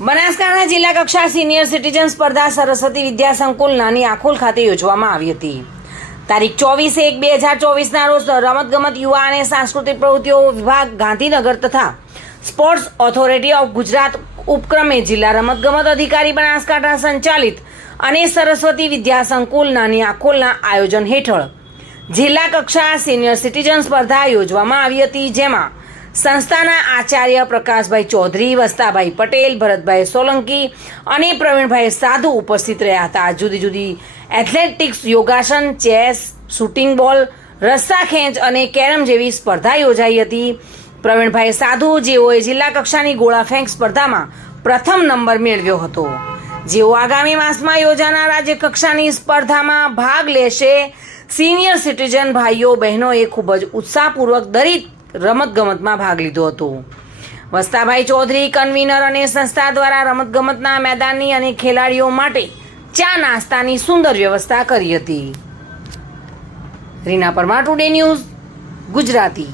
બનાસકાંઠા જિલ્લા કક્ષા senior citizen સ્પર્ધા સરસ્વતી વિદ્યા સંકુલ નાની આખોલ ખાતે યોજવામાં આવી હતી. તારીખ 24/1/2024ના રોજ રમતગમત યુવા અને સાંસ્કૃતિક પ્રવૃત્તિઓ વિભાગ ગાંધીનગર તથા સ્પોર્ટ્સ ઓથોરિટી ઓફ ગુજરાત ઉપક્રમે જિલ્લા રમતગમત અધિકારી બનાસકાંઠા સંચાલિત અને સરસ્વતી વિદ્યા સંકુલ નાની આખોલના આયોજન હેઠળ જિલ્લા કક્ષા સિનિયર સિટીઝન સ્પર્ધા યોજવામાં આવી હતી, જેમાં સંસ્થાના આચાર્ય પ્રકાશભાઈ ચૌધરી, વસ્તાભાઈ પટેલ, ભરતભાઈ સોલંકી અને પ્રવીણભાઈ સાધુ ઉપસ્થિત રહ્યા હતા. જુદી જુદી એથ્લેટિક્સ, યોગાસન, ચેસ, શૂટિંગ બોલ, રસ્સા ખેંચ અને કેરમ જેવી સ્પર્ધા યોજાઈ હતી. પ્રવીણભાઈ સાધુ જેઓએ જિલ્લા કક્ષાની ગોળા ફેંક સ્પર્ધામાં પ્રથમ નંબર મેળવ્યો હતો, જેઓ આગામી માસમાં યોજાનાર રાજ્ય કક્ષાની સ્પર્ધામાં ભાગ લેશે. સિનિયર સિટીઝન ભાઈઓ બહેનોએ ખૂબ જ ઉત્સાહપૂર્વક દરેક રમતગમતમાં ભાગ લીધો હતો. વસ્તાભાઈ ચૌધરી કન્વીનર અને સંસ્થા દ્વારા રમતગમતના મેદાનની અને ખેલાડીઓ માટે ચા નાસ્તાની સુંદર વ્યવસ્થા કરી હતી. Reena Parmar, today news Gujarati.